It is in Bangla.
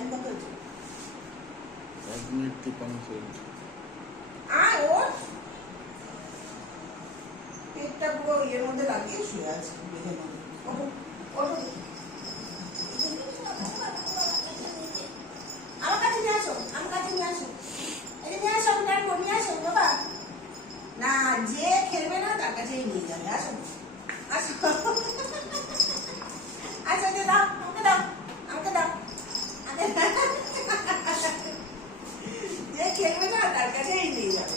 টাইম কত হয়েছে? 1 মিনিট 53 সেকেন্ড। আর ওর পেটটা পুরো ইয়ের মধ্যে লাগিয়ে শুয়ে আছে বেঁধে মধ্যে। আমার কাছে নিয়ে আসো, আমার কাছে নিয়ে আসো, এই নিয়ে আসো, নিয়ে আসো বাবা। না, যে খেলবে না তার কাছেই নিয়ে যাবে। আসো আসো আচ্ছা, দাও আমাকে, দাও আমাকে, দাও যে খেলবে না তার কাছেই নিয়ে যাবে।